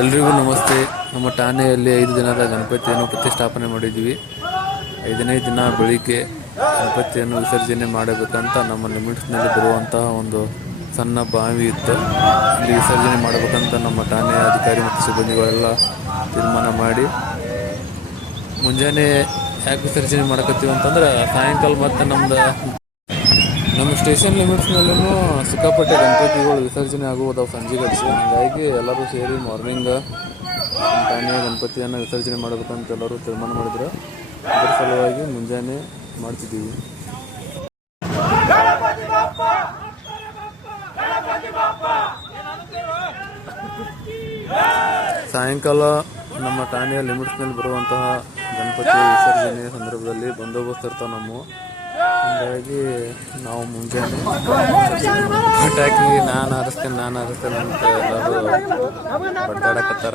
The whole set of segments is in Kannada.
ಎಲ್ರಿಗೂ ನಮಸ್ತೆ. ನಮ್ಮ ಠಾಣೆಯಲ್ಲಿ 5 ದಿನದ ಗಣಪತಿಯನ್ನು ಪ್ರತಿಷ್ಠಾಪನೆ ಮಾಡಿದ್ವಿ. 5ನೇ ದಿನ ಬೆಳಿಗ್ಗೆ ಗಣಪತಿಯನ್ನು ವಿಸರ್ಜನೆ ಮಾಡಬೇಕಂತ ನಮ್ಮ ಲಿಮಿಟ್ಸ್ನಲ್ಲಿ ಬರುವಂತಹ ಒಂದು ಸಣ್ಣ ಬಾವಿ ಇತ್ತು. ಇಲ್ಲಿ ವಿಸರ್ಜನೆ ಮಾಡಬೇಕಂತ ನಮ್ಮ ಠಾಣೆಯ ಅಧಿಕಾರಿ ಮತ್ತು ಸಿಬ್ಬಂದಿಗಳೆಲ್ಲ ತೀರ್ಮಾನ ಮಾಡಿ, ಮುಂಜಾನೆ ಯಾಕೆ ವಿಸರ್ಜನೆ ಮಾಡಕತ್ತೀವಿ ಅಂತಂದ್ರೆ ಸಾಯಂಕಾಲ ಮತ್ತೆ ನಮ್ಮ ಸ್ಟೇಷನ್ ಲಿಮಿಟ್ಸ್ನಲ್ಲೂ ಸಿಕ್ಕಾಪಟ್ಟೆ ಗಣಪತಿಗಳು ವಿಸರ್ಜನೆ ಆಗುವುದಾವು ಸಂಜೆ ಗಡಿಸಿ. ಹಾಗಾಗಿ ಎಲ್ಲರೂ ಸೇರಿ ಮಾರ್ನಿಂಗ್ ಠಾಣೆಯ ಗಣಪತಿಯನ್ನು ವಿಸರ್ಜನೆ ಮಾಡಬೇಕಂತ ಎಲ್ಲರೂ ತೀರ್ಮಾನ ಮಾಡಿದ್ರು. ಅದರ ಸಲುವಾಗಿ ಮುಂಜಾನೆ ಮಾಡ್ತಿದ್ದೀವಿ. ಸಾಯಂಕಾಲ ನಮ್ಮ ಠಾಣೆಯ ಲಿಮಿಟ್ಸ್ನಲ್ಲಿ ಬರುವಂತಹ ಗಣಪತಿ ವಿಸರ್ಜನೆ ಸಂದರ್ಭದಲ್ಲಿ ಬಂದೋಬಸ್ತ್ ಇರ್ತಾವೆ ನಮ್ಮ. ಹಾಗಾಗಿ ನಾವು ಮುಂಜಾನೆ ಪಟಾಕಿ ನಾನು ಹಾರಿಸ್ತೇನೆ ಅಂತ ಎಲ್ಲರೂ ಬಡ್ದಾಡಕತ್ತಾರ.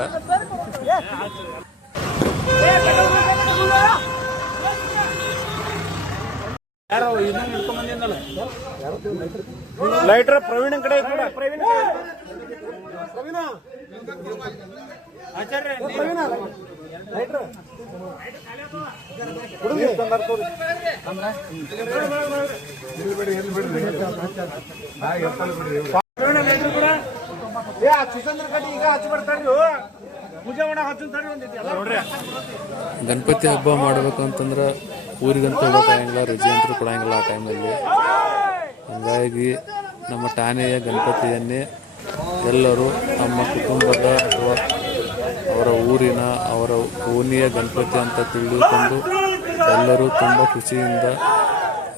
ಲೈಟ್ರ ಪ್ರವೀಣ ಕಡೆ ಆಚಾರ್ಯ ಗಣಪತಿ ಹಬ್ಬ ಮಾಡ್ಬೇಕು ಅಂತಂದ್ರೆ ಊರಿಗಂತೂ ಹೋಗೋಕ್ಕಾಗಂಗಿಲ್ಲ, ರಜೆ ಅಂತೂ ಕೊಡಂಗಿಲ್ಲ ಆ ಟೈಮಲ್ಲಿ. ಹಾಗಾಗಿ ನಮ್ಮ ಠಾಣೆಯ ಗಣಪತಿಯನ್ನೇ ಎಲ್ಲರೂ ತಮ್ಮ ಕುಟುಂಬದ ಅಥವಾ ಅವರ ಊರಿನ ಅವರ ಓಣಿಯ ಗಣಪತಿ ಅಂತ ತಿಳಿದುಕೊಂಡು ಎಲ್ಲರೂ ತುಂಬ ಖುಷಿಯಿಂದ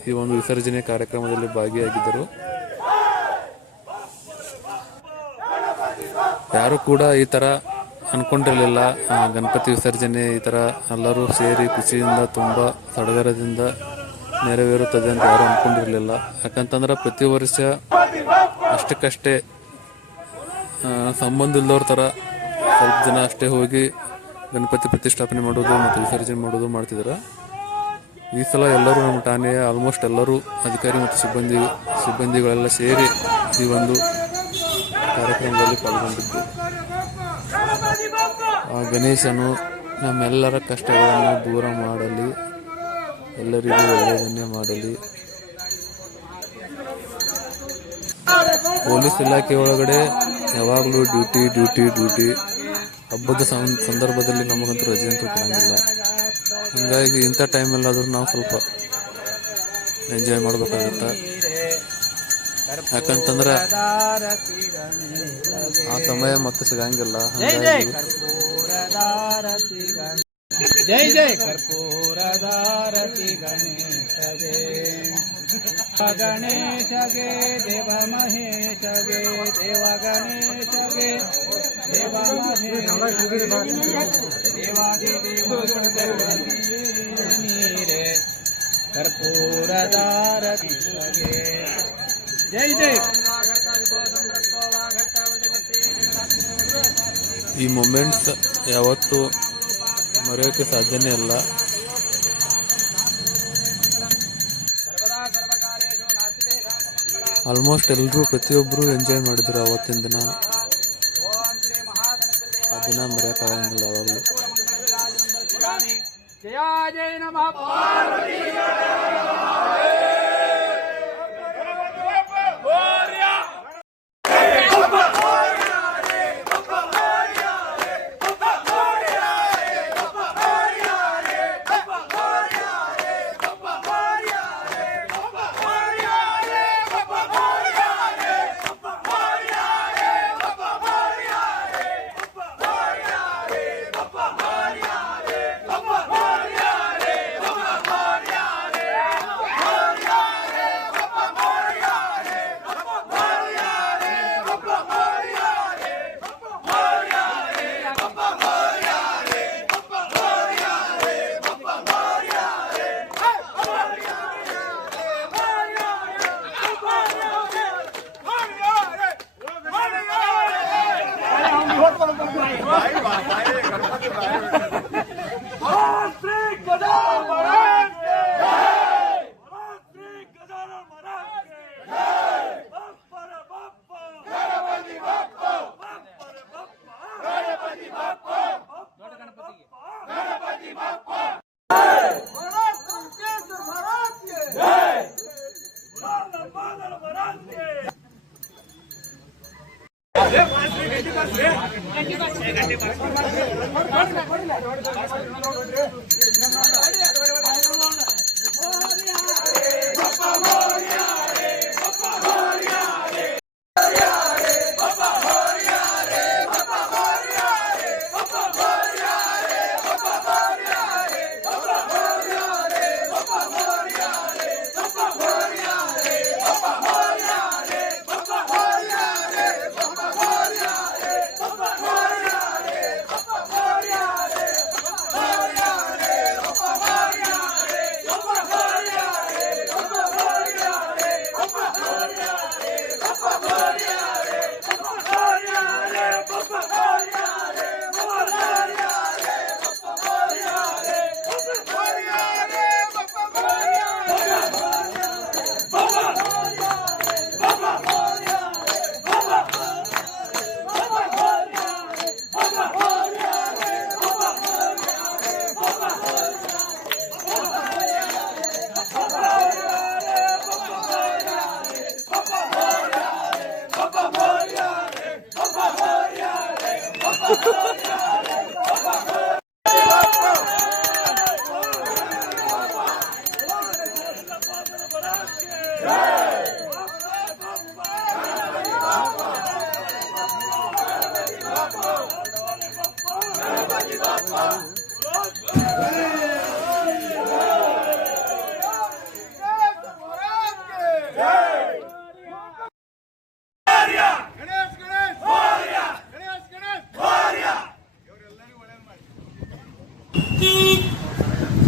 ಈ ಒಂದು ವಿಸರ್ಜನೆ ಕಾರ್ಯಕ್ರಮದಲ್ಲಿ ಭಾಗಿಯಾಗಿದ್ದರು. ಯಾರು ಕೂಡ ಈ ಥರ ಅಂದ್ಕೊಂಡಿರಲಿಲ್ಲ, ಗಣಪತಿ ವಿಸರ್ಜನೆ ಈ ಥರ ಎಲ್ಲರೂ ಸೇರಿ ಖುಷಿಯಿಂದ ತುಂಬ ಸಡಗರದಿಂದ ನೆರವೇರುತ್ತದೆ ಅಂತ ಯಾರು ಅಂದ್ಕೊಂಡಿರಲಿಲ್ಲ. ಯಾಕಂತಂದ್ರೆ ಪ್ರತಿ ವರ್ಷ ಅಷ್ಟಕ್ಕಷ್ಟೇ ಸಂಬಂಧ ಇಲ್ಲದವ್ರ ಥರ ಸ್ವಲ್ಪ ಜನ ಅಷ್ಟೇ ಹೋಗಿ ಗಣಪತಿ ಪ್ರತಿಷ್ಠಾಪನೆ ಮಾಡೋದು ಮತ್ತು ವಿಸರ್ಜನೆ ಮಾಡೋದು ಮಾಡ್ತಿದ್ರು. ಈ ಸಲ ಎಲ್ಲರೂ ನಮ್ಮ ಠಾಣೆಯ ಆಲ್ಮೋಸ್ಟ್ ಎಲ್ಲರೂ ಅಧಿಕಾರಿ ಮತ್ತು ಸಿಬ್ಬಂದಿಗಳೆಲ್ಲ ಸೇರಿ ಈ ಒಂದು ಕಾರ್ಯಕ್ರಮದಲ್ಲಿ ಪಾಲ್ಗೊಂಡಿದ್ದು. ಗಣೇಶನು ನಮ್ಮೆಲ್ಲರ ಕಷ್ಟಗಳನ್ನು ದೂರ ಮಾಡಲಿ, ಎಲ್ಲರಿಗೂ ಒಳ್ಳೆಯದನ್ನೇ ಮಾಡಲಿ. ಪೊಲೀಸ್ ಇಲಾಖೆ ಒಳಗಡೆ ಯಾವಾಗಲೂ ಡ್ಯೂಟಿ. ಹಬ್ಬದ ಸಂದರ್ಭದಲ್ಲಿ ನಮಗಂತೂ ರಜೆ ಅಂತೂ ಕೊಡಂಗಿಲ್ಲ. ಹಾಗಾಗಿ ಇಂಥ ಟೈಮಲ್ಲಾದರೂ ನಾವು ಸ್ವಲ್ಪ ಎಂಜಾಯ್ ಮಾಡಬೇಕಾಗತ್ತೆ. ಯಾಕಂತಂದ್ರೆ ಆ ಸಮಯ ಮತ್ತೆ ಸಿಗಂಗಿಲ್ಲ. ಹಾಗಾಗಿ ಜೈ ಜೈ ಕರ್ಪೂರದಾರತಿ ಗಣೇಶಗೆ ಗಣೇಶಗೆ ದೇವ ಮಹೇಶಗೆ ದೇವ ಗಣೇಶಗೆ ದೇವ ದೇವಾದಿ ನೀರೆ ಕರ್ಪೂರದಾರತಿ ಜೈ ಜೈ. ಈ ಮೊಮೆಂಟ್ಸ್ ಯಾವತ್ತೂ ಮರೆಯೋಕ್ಕೆ ಸಾಧ್ಯನೇ ಇಲ್ಲ. ಆಲ್ಮೋಸ್ಟ್ ಎಲ್ಲರೂ ಪ್ರತಿಯೊಬ್ಬರು ಎಂಜಾಯ್ ಮಾಡಿದ್ರು ಅವತ್ತಿನ ದಿನ. ಆ ದಿನ ಮರೆಯೋಕ್ಕಾಗಂಗಿಲ್ಲ ಯಾವಾಗಲೂ.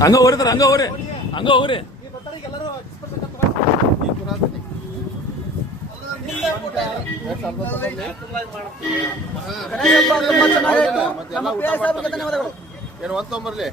ಹಂಗ ಹೋಗ್ರಿ ಹಂಗ ಹೋಗ್ರಿ ಏನು ಒಂತೊಂಬರ್ಲಿ